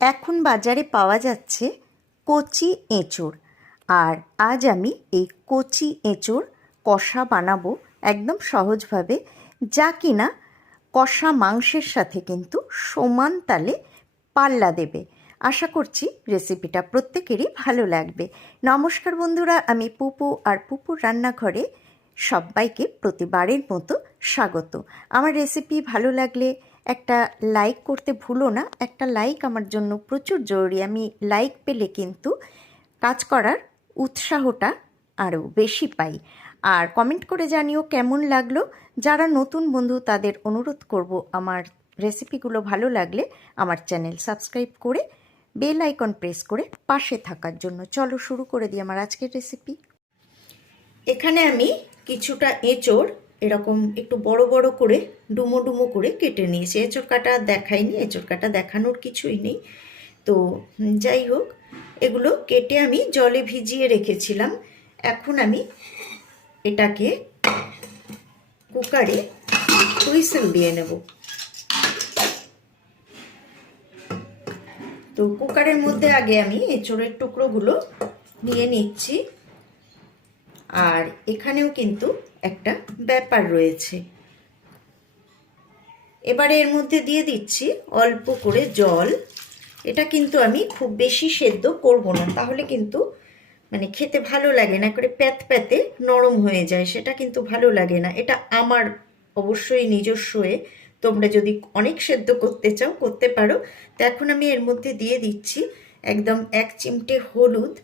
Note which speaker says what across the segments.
Speaker 1: এখন বাজারে পাওয়া যাচ্ছে কচি এঁচোড়। আর আজ আমি এই কচি এঁচোড় কষা বানাবো একদম সহজভাবে, যা কিনা কষা মাংসের সাথে কিন্তু সমান তালে পাল্লা দেবে। আশা করছি রেসিপিটা প্রত্যেকেরই ভালো লাগবে। নমস্কার বন্ধুরা, আমি পুপু আর পুপুর রান্নাঘরে সবাইকে প্রতিবারের মতো স্বাগত। আমার রেসিপি ভালো লাগলে একটা লাইক করতে ভুলো না, একটা লাইক আমার জন্য প্রচুর জরুরি। আমি লাইক পেলে কিন্তু কাজ করার উৎসাহটা আরও বেশি পাই। আর কমেন্ট করে জানিও কেমন লাগল। যারা নতুন বন্ধু, তাদের অনুরোধ করব আমার রেসিপিগুলো ভালো লাগলে আমার চ্যানেল সাবস্ক্রাইব করে বেল আইকন প্রেস করে পাশে থাকার জন্য। চলো শুরু করে দিই আমার আজকের রেসিপি এখানে আমি কিছুটা এঁচড় এরকম একটু বড় বড় করে, ডুমো ডুমো করে কেটে নিয়েছি এঁচড় কাটা দেখাইনি এঁচড় কাটা দেখানোর কিছুই নেই। তো যাই হোক, এগুলো কেটে আমি জলে ভিজিয়ে রেখেছিলাম। এখন আমি এটাকে কুকারে হুইসেল দিয়ে নেব। তো কুকারের মধ্যে আগে আমি এঁচড়ের টুকরোগুলো নিয়ে নিচ্ছি। আর এখানেও কিন্তু একটা ব্যাপার রয়েছে। এবারে এর মধ্যে দিয়ে দিচ্ছি অল্প করে জল। এটা কিন্তু আমি খুব বেশি সেদ্ধ করব না, তাহলে কিন্তু মানে খেতে ভালো লাগে না করে প্যাত প্যাতে নরম হয়ে যায়, সেটা কিন্তু ভালো লাগে না। এটা আমার অবশ্যই নিজস্ব তোমরা যদি অনেক সেদ্ধ করতে চাও, করতে পারো। তো এখন আমি এর মধ্যে দিয়ে দিচ্ছি একদম এক চিমটে হলুদ,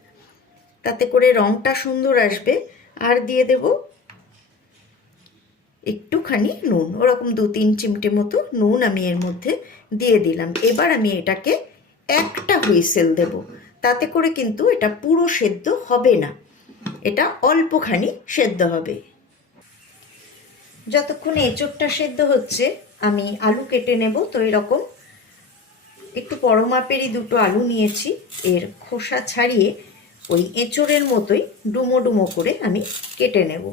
Speaker 1: তাতে করে রঙটা সুন্দর আসবে। আর দিয়ে দেব একটুখানি নুন, ওরকম দু তিন চিমটে মতো নুন আমি এর মধ্যে দিয়ে দিলাম। এবার আমি এটাকে একটা হুইসেল দেব। তাতে করে কিন্তু এটা পুরো সেদ্ধ হবে না। এটা অল্পখানি সেদ্ধ হবে। যতক্ষণ এঁচোড়টা সেদ্ধ হচ্ছে, আমি আলু কেটে নেব। তো এরকম একটু বড় মাপেরই দুটো আলু নিয়েছি। এর খোসা ছাড়িয়ে ওই এঁচড়ের মতোই ডুমো ডুমো করে আমি কেটে নেব।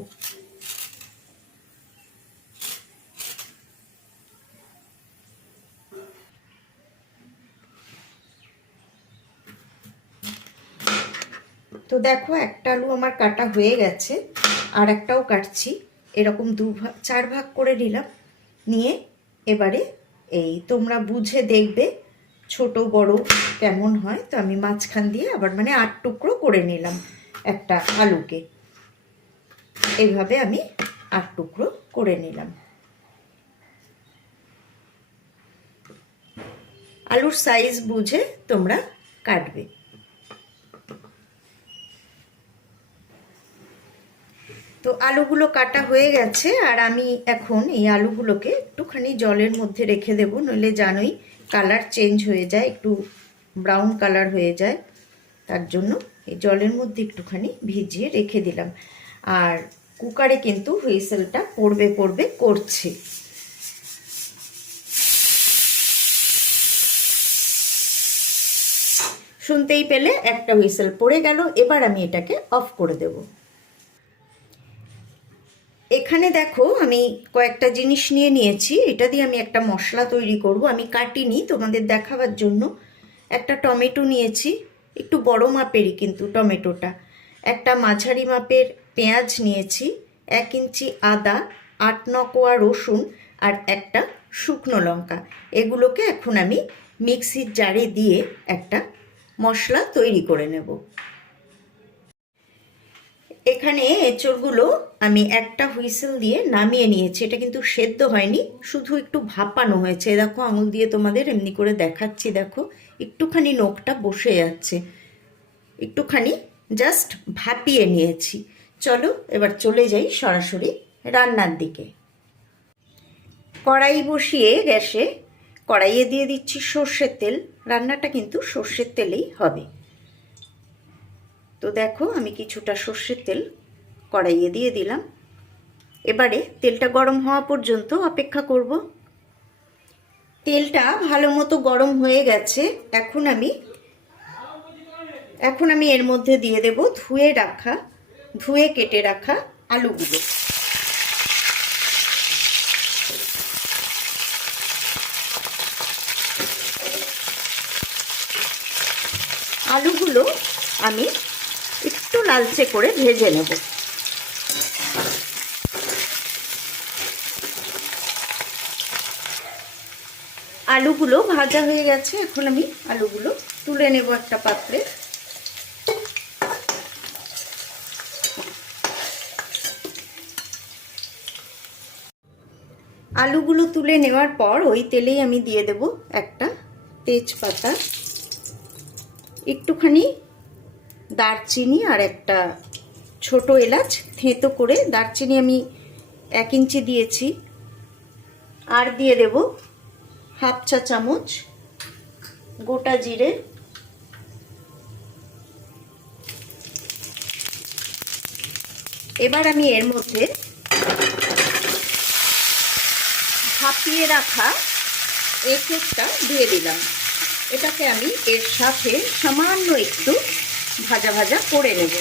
Speaker 1: দেখো একটা আলু আমার কাটা হয়ে গেছে, আর একটাও কাটছি। এরকম দু ভাগ, চার ভাগ করে নিলাম। নিয়ে এবারে এই তোমরা বুঝে দেখবে ছোট বড় কেমন হয়। তো আমি মাঝখান দিয়ে আবার মানে আট টুকরো করে নিলাম একটা আলুকে। এইভাবে আমি আট টুকরো করে নিলাম। আলুর সাইজ বুঝে তোমরা কাটবে। আলুগুলো কাটা হয়ে গেছে, আর আমি এখন এই আলুগুলোকে একটুখানি জলের মধ্যে রেখে দেবো, নইলে জানোই কালার চেঞ্জ হয়ে যায়, একটু ব্রাউন কালার হয়ে যায়। তার জন্য এই জলের মধ্যে একটুখানি ভিজিয়ে রেখে দিলাম। আর কুকারে কিন্তু হুইসেলটা পড়বে পড়বে করছে। শুনতেই পেলে একটা হুইসেল পড়ে গেল, এবার আমি এটাকে অফ করে দেব। এখানে দেখো আমি কয়েকটা জিনিস নিয়ে নিয়েছি। এটা দিয়ে আমি একটা মশলা তৈরি করব। আমি কাটিনি, তোমাদের দেখাবার জন্য। একটা টমেটো নিয়েছি। একটু বড় মাপেরই কিন্তু টমেটোটা। একটা মাঝারি মাপের পেঁয়াজ নিয়েছি, এক ইঞ্চি আদা, আট নকোয়া রসুন আর একটা শুকনো লঙ্কা। এগুলোকে এখন আমি মিক্সির জারে দিয়ে একটা মশলা তৈরি করে নেব। এখানে এঁচড়গুলো আমি একটা হুইসেল দিয়ে নামিয়ে নিয়েছি। এটা কিন্তু সেদ্ধ হয়নি, শুধু একটু ভাপানো হয়েছে। দেখো, আঙুল দিয়ে তোমাদের এমনি করে দেখাচ্ছি, দেখো। একটুখানি নোকটা বসে যাচ্ছে। একটুখানি জাস্ট ভাপিয়ে নিয়েছি। চলো, এবার চলে যাই সরাসরি রান্নার দিকে। কড়াই বসিয়ে গ্যাসে কড়াইয়ে দিয়ে দিচ্ছি সর্ষের তেল। রান্নাটা কিন্তু সর্ষের তেলেই হবে। তো দেখো আমি কিছুটা সর্ষের তেল কড়াইয়ে দিয়ে দিলাম। এবারে তেলটা গরম হওয়া পর্যন্ত অপেক্ষা করব। তেলটা ভালো মতো গরম হয়ে গেছে। এখন আমি এখন আমি এর মধ্যে দিয়ে দেব ধুয়ে রাখা, ধুয়ে কেটে রাখা আলুগুলো। আলুগুলো আমি একটু লালচে করে ভেজে নেব। আলুগুলো ভাজা হয়ে গেছে, এখন আমি আলুগুলো তুলে নেব একটা পাত্রে। আলুগুলো তুলে নেওয়ার পর ওই তেলেই আমি দিয়ে দেব একটা তেজপাতা। একটুখানি দারচিনি আর একটা ছোট এলাচ থেঁতো করে দারচিনি আমি এক ইঞ্চি দিয়েছি। আর দিয়ে দেব হাফ চা চামচ গোটা জিরে। এবার আমি এর মধ্যে ভাপিয়ে রাখা এই কেকটা দিয়ে দিলাম। এটাকে আমি এর সাথে সামান্য একটু ভাজা ভাজা করে নেব।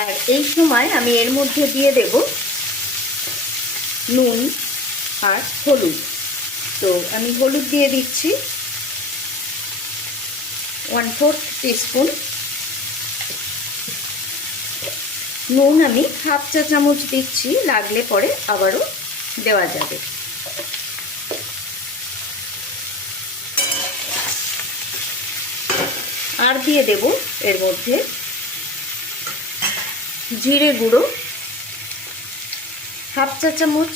Speaker 1: আর এই সময় আমি এর মধ্যে দিয়ে দেব নুন আর হলুদ। তো আমি হলুদ দিয়ে দিচ্ছি। ওয়ান ফোর্থ টিস্পুন নুন আমি হাফ চা চামচ দিচ্ছি, লাগলে পরে আবারও দেওয়া যাবে। আর দিয়ে দেব এর মধ্যে জিরে গুঁড়ো, হাফ চা চামচ।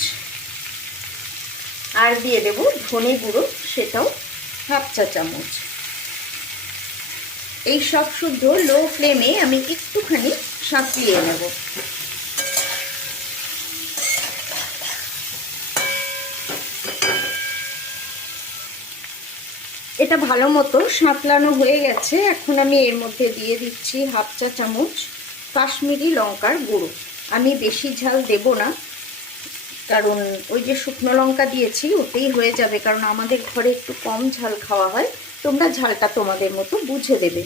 Speaker 1: আর দিয়ে দেব ধনে গুঁড়ো, সেটাও হাফ চা চামচ। এই সব শুদ্ধ লো ফ্লেমে আমি একটুখানি সাঁতলিয়ে নেব। এটা ভালো মতো সাঁতলানো হয়ে গেছে। এখন আমি এর মধ্যে দিয়ে দিচ্ছি হাফ চা চামচ কাশ্মীরি লঙ্কার গুঁড়ো। আমি বেশি ঝাল দেব না, কারণ ওই যে শুকনো লঙ্কা দিয়েছি, ওতেই হয়ে যাবে, কারণ আমাদের ঘরে একটু কম ঝাল খাওয়া হয়। তোমরা ঝালটা তোমাদের মতো বুঝে দেবে।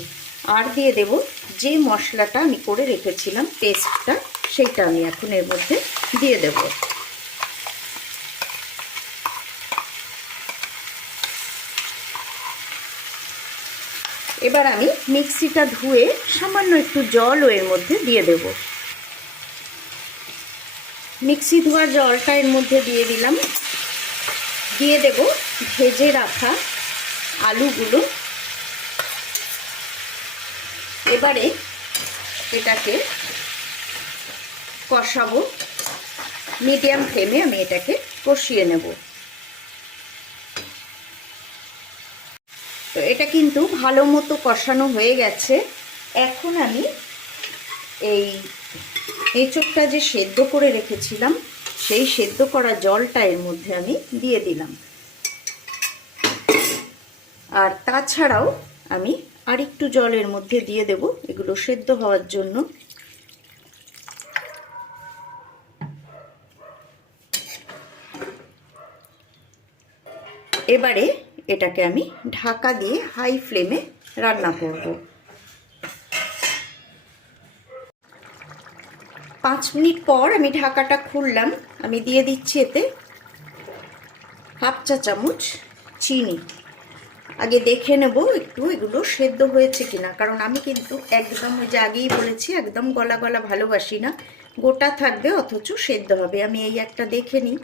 Speaker 1: আর দিয়ে দেব যে মশলাটা আমি করে রেখেছিলাম পেস্টটা সেইটা আমি এখন এর মধ্যে দিয়ে দেব। এবার আমি মিক্সিটা ধুয়ে সামান্য একটু জলও এর মধ্যে দিয়ে দেব। মিক্সি ধোয়া জলটা এর মধ্যে দিয়ে দিলাম। দিয়ে দেব ভেজে রাখা আলুগুলো। এবারে এটাকে কষাবো। মিডিয়াম ফ্লেমে আমি এটাকে কষিয়ে নেব। তো এটা কিন্তু ভালো মতো কষানো হয়ে গেছে। এখন আমি এই এঁচোড়টা যে সেদ্ধ করে রেখেছিলাম, সেই সেদ্ধ করা জলটা এর মধ্যে আমি দিয়ে দিলাম। আর তাছাড়াও আমি আর একটু জলের মধ্যে দিয়ে দেব। এগুলো সেদ্ধ হওয়ার জন্য। এবারে এটাকে আমি ঢাকা দিয়ে হাই ফ্লেমে রান্না করব। পাঁচ মিনিট পর আমি ঢাকাটা খুললাম। আমি দিয়ে দিচ্ছি এতে হাফ চা চামচ চিনি। আগে দেখে নেব একটু এগুলো সেদ্ধ হয়েছে কিনা। কারণ আমি কিন্তু একদম ওই যে আগেই বলেছি, একদম গলা গলা ভালোবাসি না। গোটা থাকবে, অথচ সেদ্ধ হবে। আমি এই একটা দেখে নিই,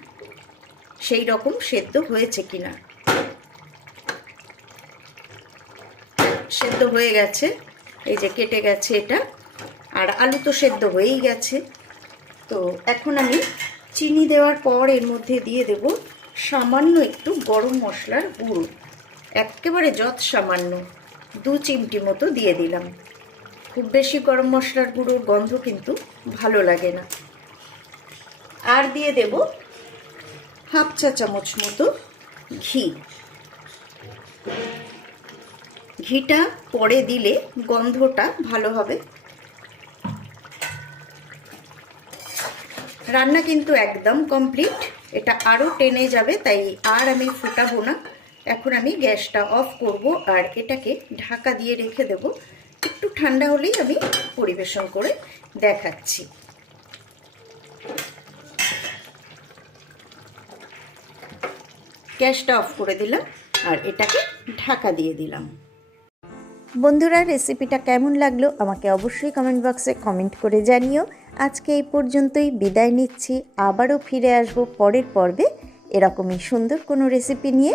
Speaker 1: সেই রকম সেদ্ধ হয়েছে কিনা। সেদ্ধ হয়ে গেছে, এই যে কেটে গেছে এটা। আর আলু তো সেদ্ধ হয়েই গেছে। তো এখন আমি চিনি দেওয়ার পর এর মধ্যে দিয়ে দেব সামান্য একটু গরম মশলার গুঁড়ো। একেবারে যত সামান্য দু চিমটি মতো দিয়ে দিলাম। খুব বেশি গরম মশলার গুঁড়োর গন্ধ কিন্তু ভালো লাগে না। আর দিয়ে দেব হাফ চা চামচ মতো ঘি। ঘিটা পরে দিলে গন্ধটা ভালো হবে। রান্না কিন্তু একদম কমপ্লিট। এটা আরও টেনে যাবে, তাই আর আমি ফুটাবো না। এখন আমি গ্যাসটা অফ করব আর এটাকে ঢাকা দিয়ে রেখে দেব। একটু ঠান্ডা হলেই আমি পরিবেশন করে দেখাচ্ছি। গ্যাসটা অফ করে দিলাম আর এটাকে ঢাকা দিয়ে দিলাম। বন্ধুরা, রেসিপিটা কেমন লাগল আমাকে অবশ্যই কমেন্ট বক্সে কমেন্ট করে জানিও। আজকে এই পর্যন্তই বিদায় নিচ্ছি। আবারও ফিরে আসব পরের পর্বে। এরকমই সুন্দর কোনো রেসিপি নিয়ে।